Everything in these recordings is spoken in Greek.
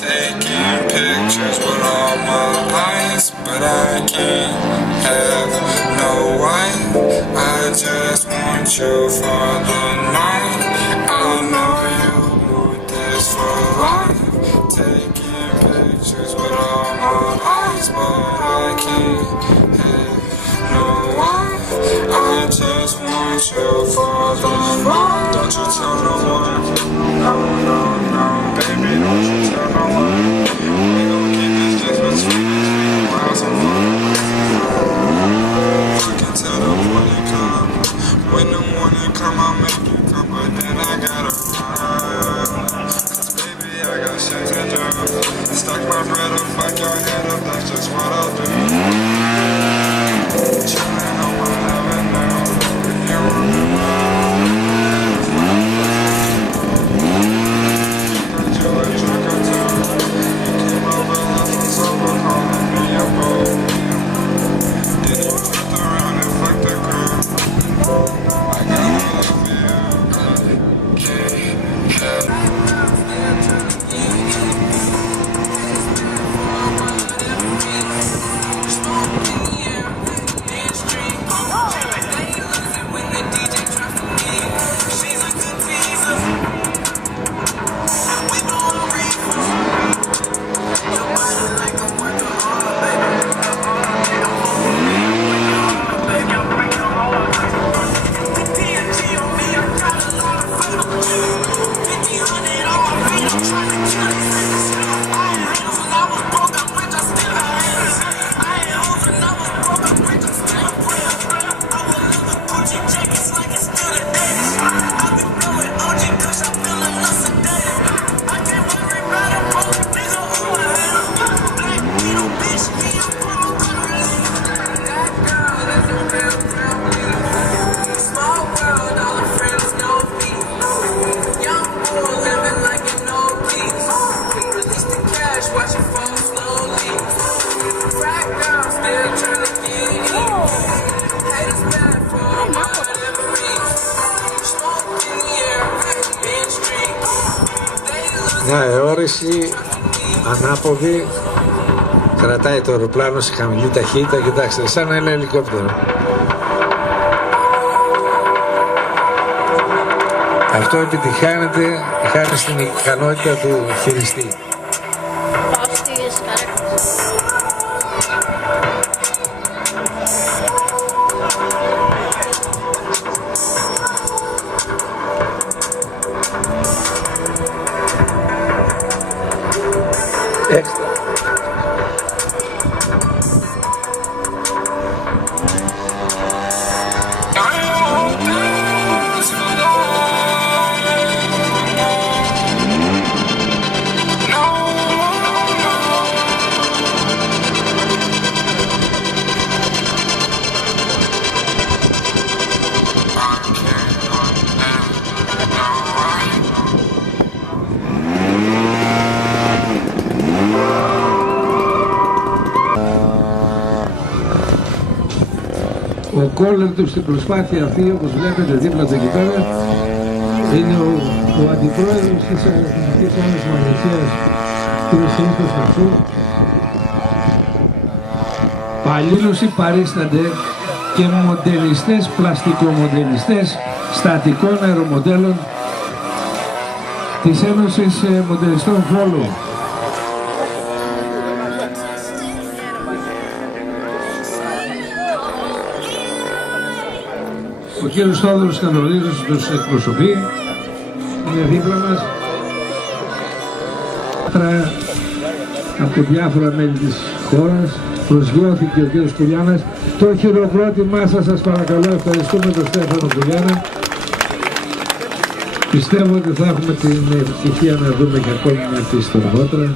Taking pictures with all my eyes, but I can't have no wife. I just want you for the night. I know you want this for life. Taking pictures with all my eyes, but I can't have no wife. I just want you for the night. Don't you tell no one. No, no, no, baby, don't you tell no one. We gon' keep this just between miles and miles. I can tell the morning come. When the morning come, I'll make you come, but then I gotta run. Cause baby, I got shit to do. Stack my bread up, fuck your head up, that's just what I'll do. Chillin' on my avenue, you remember. Μια αιώρηση ανάποδη, κρατάει το αεροπλάνο σε χαμηλή ταχύτητα, κοιτάξτε, σαν να είναι ελικόπτερο. Αυτό επιτυχάνεται χάρη στην ικανότητα του χειριστή. Ο κόλλερ του στην προσπάθεια αυτή, όπως βλέπετε δίπλα του εκεί πέρα, είναι ο αντιπρόεδρος της Εθνικής Ένωσης Μαγνησίας, κ. Χρήστος Χατσού. Αλλήλωσοι παρίστανται και μοντελιστές, πλαστικομοντελιστές στατικών αερομοντέλων της Ένωσης Μοντελιστών Βόλου. Ο κύριος Στόδωρος Κανονίδος τους εκπροσωπεί, είναι δίπλα μας. Από διάφορα μέλη της χώρας προσγειώθηκε ο κύριος Κουλιάνας. Το χειροκρότημά σας παρακαλώ, ευχαριστούμε τον Στέφανο Κουλιάνα. Πιστεύω ότι θα έχουμε την ευτυχία να δούμε και ακόμη μια πίστη αργότερα.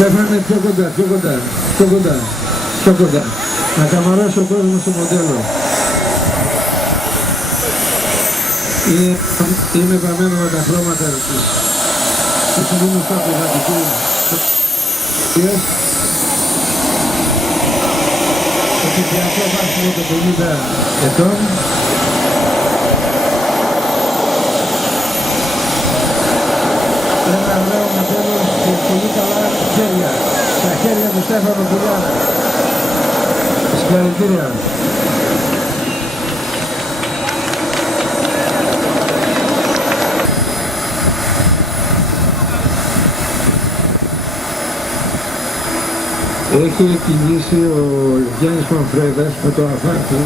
Στέφανε, πιο κοντά, πιο κοντά, πιο κοντά, πιο κοντά. Να καμαρώσει ο κόσμος στο μοντέλο. Είναι βαμμένο με τα χρώματα της σημείνου στα ποδατικού. Το κυπριακό βάσιμο των 50 ετών. Ένα ωραίο μοντέλο και πολύ καλά χέρια. Τα χέρια του Στέφανου Πουλιάνα. Συγχαρητήρια. Έχει κινήσει ο Γιάννης Πανφρέδας με το αφάρτη.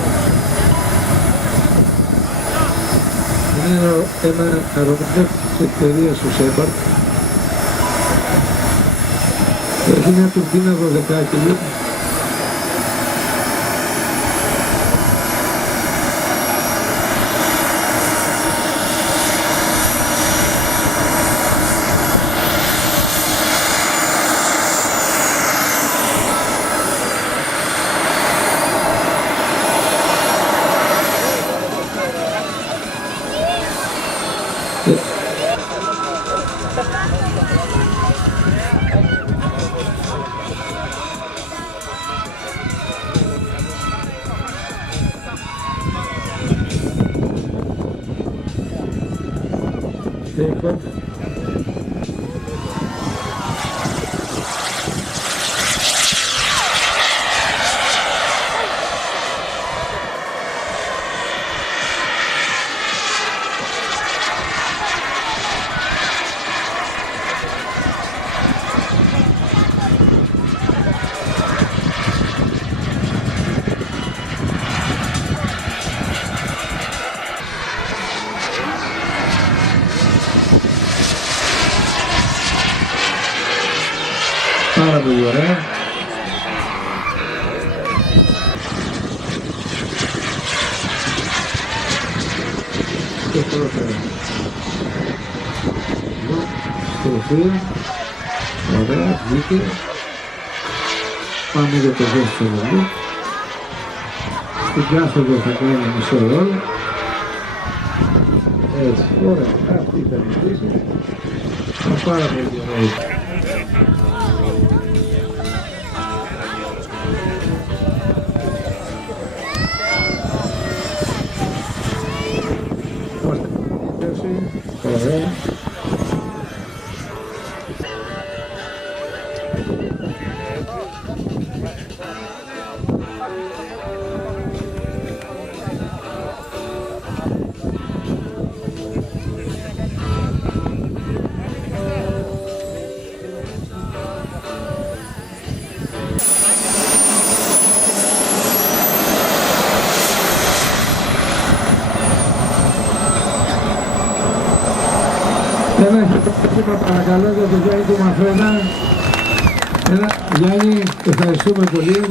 Είναι ένα αεροπλάνο της εταιρείας του Σέμπαρτ. Έχει μια τουρμπίνα 12 Take πάρα πολύ ωραία. Και πρώτα στροφή, ωραία, βγήκε. Πάμε για το δεύτερο λεπτό. Στην κάθοδο θα κάνουμε μισό ρόλο. Έτσι, ωραία, αυτή ήταν η χρήση. Πάρα πολύ ωραία. Ωραία. Ένα χειροκρότημα παρακαλώ για τον Γιάννη του Μαφρένα. Γιάννη, ευχαριστούμε πολύ.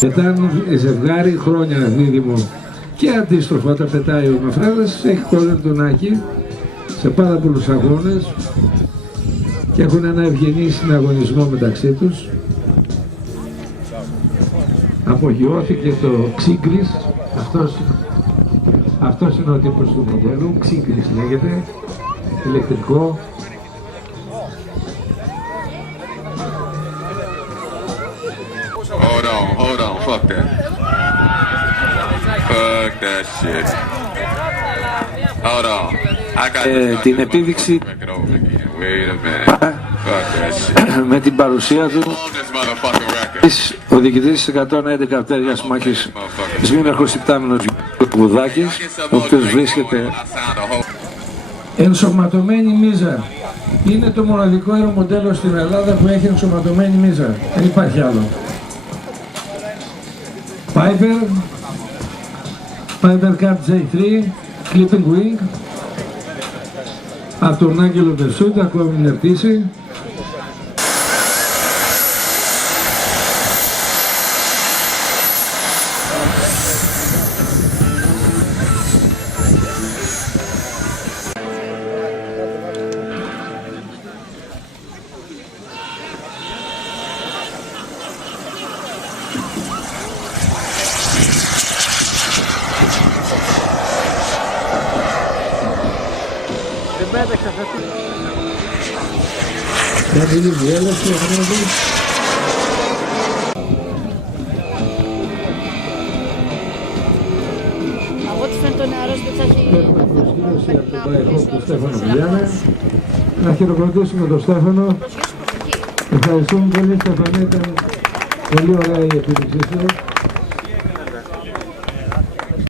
Πετάνε ζευγάρι χρόνια δίδυμο και αντίστροφα όταν πετάει ο Μαφρέδας έχει κόλλον τον Άκη σε πάρα πολλούς αγώνες και έχουν ένα ευγενή συναγωνισμό μεταξύ τους. Απογειώθηκε το Ξύγκρις, αυτός είναι ο τύπος του μοντέλου, Ξύγκρις λέγεται, ηλεκτρικό. Hold on, fuck that. Fuck that shit. Hold on. την επίδειξη με την παρουσία του ο διοικητής 111 αρτέριας μάχης Σμήναρχος Υπτάμενος Βουδάκης, ο οποίος βρίσκεται ενσωματωμένη μίζα. Είναι το μοναδικό αερομοντέλο στην Ελλάδα που έχει ενσωματωμένη μίζα. Δεν υπάρχει άλλο. Piper Cat J3 Clipping Wing από τον Άγγελο Βερσούτ, ακόμη μια πτήση. Από ό,τι φαίνεται ο νεαρός δεν θα έχει... Έχουμε προσκλήση από τον Παϊχό του Στέφανο Βουλιάνα. Να χειροκροτήσουμε τον Στέφανο. Ευχαριστούμε πολύ, Στέφανο, ήταν πολύ ωραία η επίδειξή σου.